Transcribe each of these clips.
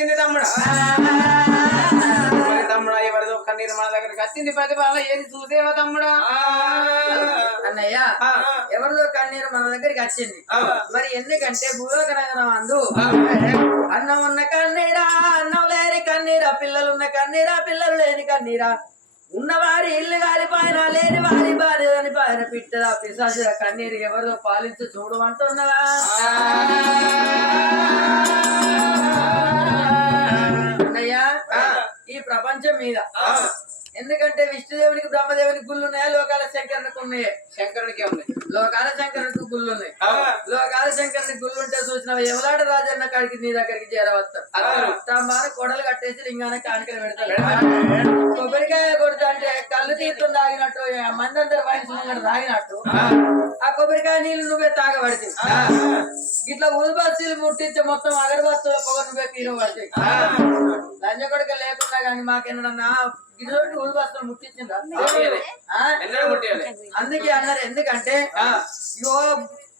వచ్చింది తమ్ముడా. ఎవరిదో కన్నీరు మన దగ్గరికి వచ్చింది ప్రతిభాల ఏది చూసేవా తమ్ముడా? అన్నయ్య. ఎవరిదో కన్నీరు మన దగ్గరికి వచ్చింది. మరి ఎందుకంటే భూలోక నగరం అందు అన్నం ఉన్న కన్నీరా అన్నం లేని కన్నీరా పిల్లలున్న కన్నీరా పిల్లలు లేని కన్నీరా. ఉన్నవారి ఇల్లు కాలిపాయన లేని వారి భార్య చనిపాయన పిట్టదా పిశాచుల కన్నీరు ఎవరిదో పాలించు చూడమంటున్నదా ప్రపంచం మీద. ఎందుకంటే విష్ణుదేవునికి బ్రహ్మదేవునికి గుళ్ళు ఉన్నాయా లోకాల శంకరునికి ఉన్నాయా. శంకరుడికే ఉంది లోకాల శంకరునికి గుళ్ళు ఉన్నాయి. లోకాల శంకరుని గుళ్ళు ఉంటే చూసిన ఎవలాడ రాజన్న కాడికి నీ దగ్గరికి చేరవస్తారు కొడలు కట్టేసి లింగాన కానికలు పెడతారు. కొబ్బరికాయ కొడుతా అంటే కళ్ళు తీర్థం తాగినట్టు మంది అందరు వయసు తాగినట్టు ఆ. కొబ్బరికాయ నీళ్ళు నువ్వే తాగబడితే. ఇట్లా ఉల్బస్తీలు ముట్టించే మొత్తం అగరబత్తుల పొగ నువ్వే పీరు పడతాయి లంజ కొడుక లేకుండా కానీ మాకేమన్నా ఇటువంటి ఉల్బస్తులు ముట్టించిందా ఆ? ఎన్నడూ ముట్టియాలి. అందుకే అన్నారు. ఎందుకంటే ఇగో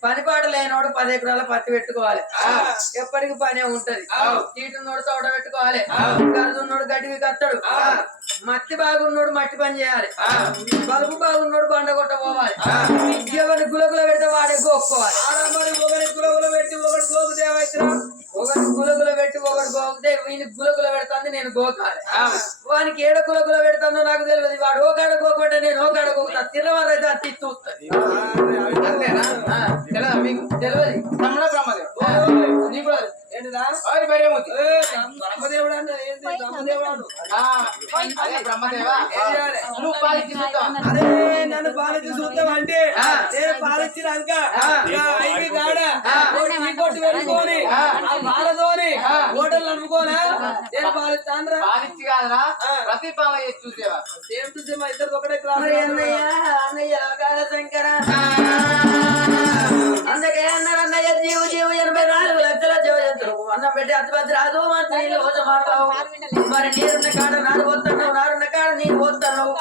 పని పాట లేనోడు పది ఎకరాల పత్తి పెట్టుకోవాలి. ఎప్పటికి పనే ఉంటది. చీటున్నోడు తోట పెట్టుకోవాలి. గరుదున్నోడు గడ్డికి కత్తడు. మట్టి బాగున్నోడు మట్టి పని చేయాలి. బలుపు బాగున్నోడు బండ కొట్ట పోవాలి. ఎవరిని గులగుల పెడితే వాడే గోక్కోవాలి. మరి ఒకరి కులగుల పెట్టి ఒకటి గోకు దేవైతురా ఒకటి గులగుల పెట్టి ఒకటి గోకితే వీని గులగుల పెడుతుంది నేను గోకాలి. వానికి ఏడ గులగుల పెడుతుందో నాకు తెలియదు. వాడు ఓకాడ గోకుంటే నేను ఓకాడ గోకుతా. తిన్నవారైతే తెలదా మీకు తెలియదు? నీకు ఏంటిదా? అంటే అదే బ్రహ్మదేవా. నువ్వు పాలించి చూద్దాం అరే నన్ను పాలించి చూద్దాం అంటే? నేను పాలించినాక ఐకి కాడ. కొట్టు పెట్టుకొని ఆ. బాలతోని హోటల్ నడుపుకోనా నేను పాలిస్తాను పాలించి కాదురా. ప్రతిపాలన చేసి చూసేవా? సేమ్ టు సేమ్ ఇద్దరు ఒకటే క్లాస్ అన్నయ్య అన్నయ్య లోకాల శంకర. అందుకే అన్నారు అన్నయ్య జీవు జీవు ఎనభై నాలుగు. పెట్టి అతిపతి రాదు మంత్రి మరి నీరున్న కాడ నాడు పోతున్నావు నారున్న కాడ నీరు పోతున్నావు.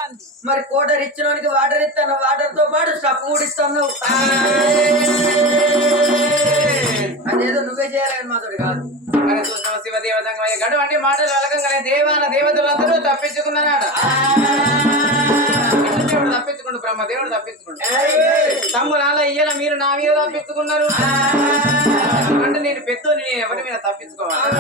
మరి కోటర్ ఇచ్చినోనికి వాటర్ ఇస్తాను వాటర్తో పాటు స్టప్ కూడా ఇస్తాను. అదేదో నువ్వే చేయాలని మాతోడు కాదు. గడు అంటే మాటలు అలకంగానే దేవాన దేవతలందరూ తప్పించుకున్నాడు దేవుడు తప్పించుకుండు బ్రహ్మ దేవుడు తప్పించుకుండు. తమ్ములాల ఇయ్యాల మీరు నా మీద తప్పించుకున్నారు. అంటే నేను ఎవరి మీద తప్పించుకోవాలి?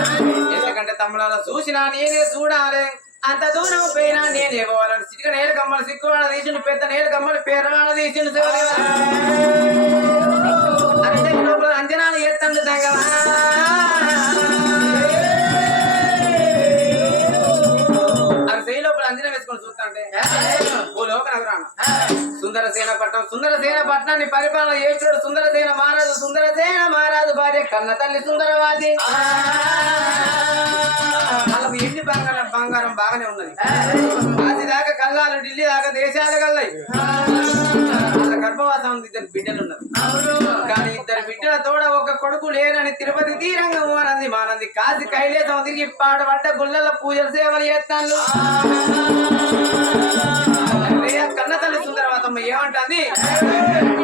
ఎందుకంటే తమ్ములాల చూసినా నేనే చూడాలి. అంత దూరం పోయినా నేనే పోవాలని సిగ్గు నేల కమ్మలు సిక్కువాడ తీసిండు పెద్ద నేల కమ్మలు పేరవాడ తీసిండు అంజనాలు ఎత్తండు తగవా? సుందర సేన పట్నం సుందర సేన పట్నాన్ని పరిపాలన చేసాడు సుందర సేన మహారాజు. సుందర సేన మహారాజు భార్య కన్న తల్లి సుందరవాది. వాళ్ళకు ఎండి బంగారం బంగారం బాగానే ఉన్నది. అది దాకా కల్లాలు ఢిల్లీ దాకా దేశాలు కల్లాయి గర్భవాసం ఉంది ఇద్దరు బిడ్డలు ఉన్నారు. కానీ ఇద్దరు బిడ్డల తోడ ఒక కొడుకు లేరని తిరుపతి తీరంగా మానంది మానంది కాసి కైలేసం తిరిగి పాడబడ్డ గుళ్ళల పూజలు సేవలు చేస్తాను. కన్న తల్లి సుందరవాతమ్మ ఏమంటుంది?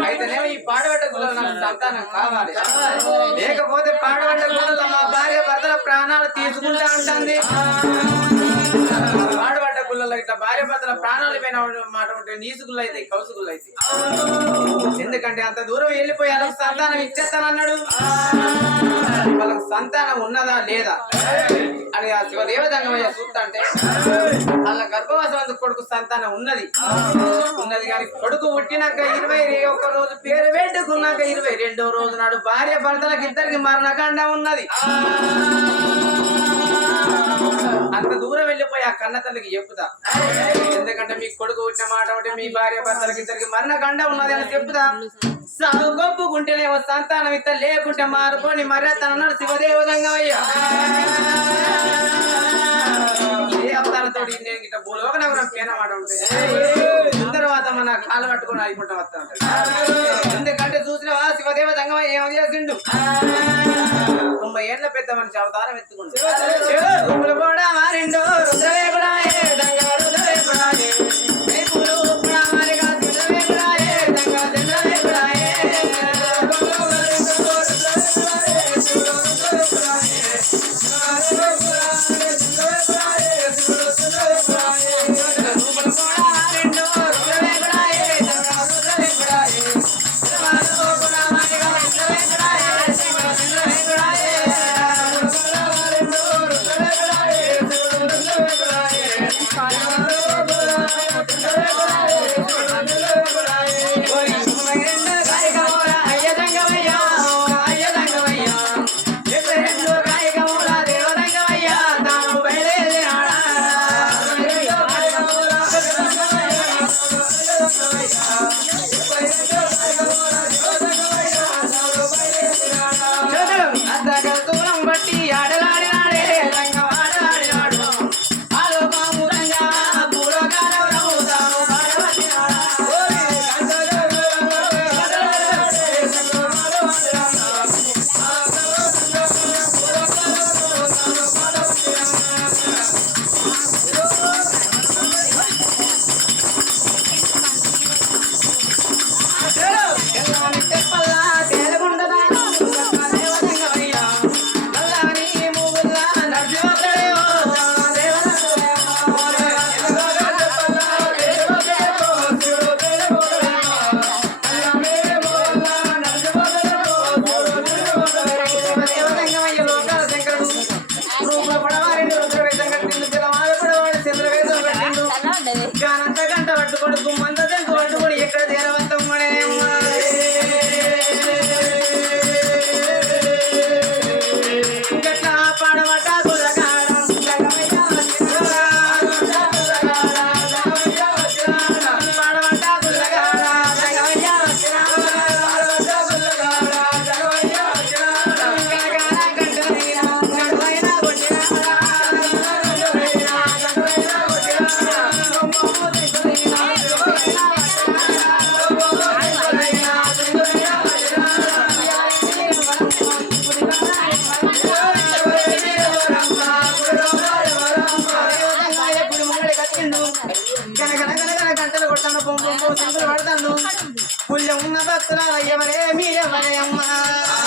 అయితేనేమో ఈ పాడబడ్డ గుళ్ళలో నాకు సంతానం కావాలి. లేకపోతే పాడబడ్డ గుళ్ళలో మా భార్య భర్తల ప్రాణాలు తీసుకుంటా ఉంటుంది పాడబడ్డ గుళ్ళలో ఇట్లా భార్య భర్తల ప్రాణాలు పైన మాట ఉంటే నీసుకులు అయితే కౌసుకులు అయితే. ఎందుకంటే అంత దూరం వెళ్ళిపోయి వాళ్ళకి సంతానం ఇచ్చేస్తానన్నాడు. వాళ్ళకి సంతానం ఉన్నదా లేదా? అని ఆ శివదేవదంగమయ్య చూస్తుంటే అంటే వాళ్ళకి సంతానం ఉన్నది. ఉన్నది కానీ కొడుకు పుట్టినాక ఇరవై ఒక్క రోజు పేరు పెట్టుకున్నాక ఇరవై రెండో రోజు నాడు భార్య భర్తలకు ఇద్దరికి మరణకాండ ఉన్నది. అంత దూరం వెళ్ళిపోయి ఆ కన్న తల్లికి చెప్పుదా ఎందుకంటే మీ కొడుకు వచ్చిన మాట ఉంటే మీ భార్య భర్తలకి ఇద్దరికి మరణ గండ ఉన్నది అని చెప్పుదా సాగు గొప్పుకుంటేనేమో సంతానం ఇత్త లేకుంటే మారుకొని మర్యాదన్నాడు శివదేవదంగా అయ్యా. నేను నగరం ఉంటుంది తర్వాత మన కాలు పట్టుకొని ఆడుకుంటా వస్తా ఎందుకంటే చూసినవా? శివదేవ దంగమ ఏం చేసిండు. తొంభై ఏళ్ళ పెద్ద మనిషి అవతారం ఎత్తుకుండు పుల్యం ఉన్న భక్తులారా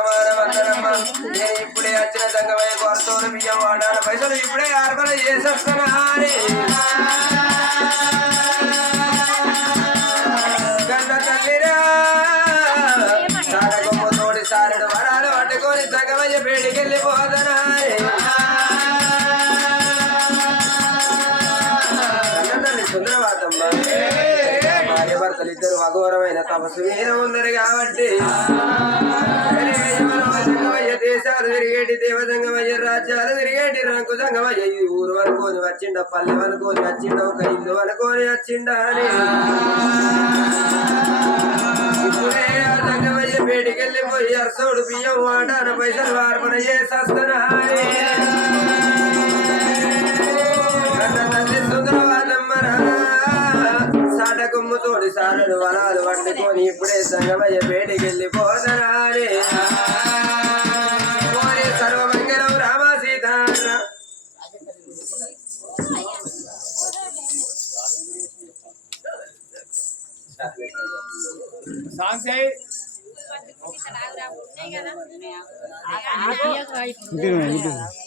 ఆలస్యం తోడి నేను ఇప్పుడే సంగమయ్య కొరతూరు బియ్యం వాడాలి పైసలు ఇప్పుడే అర్పణ చేసేస్తున్నా గంట తల్లిరా సారగొమ్మ తోడి సారడు వరాలు పట్టుకొని భార్య భర్తలు ఇద్దరు అఘోరమైన తపస్సు మీద ఉన్నారు కాబట్టి తిరిగేటి దేవతంగమయ్య రాజ్యాలు తిరిగేటి రంకు సంగమయ్య ఇది ఊరు అనుకోని వచ్చిండ పల్లె అనుకోని వచ్చిండ ఒక ఇల్లు అనుకోని వచ్చిండ అని. ఇప్పుడే ఆ సంగమయ్య పేటికెళ్ళిపోయి అరసోడు బియ్యం వాటాన పైసలు వార్పణ చేసేస్తున్నా సాట కొమ్ముతోడి సారడు వరాలు వండుకొని ఇప్పుడే సంగమయ్య పేటికెళ్ళి 你别弄你别弄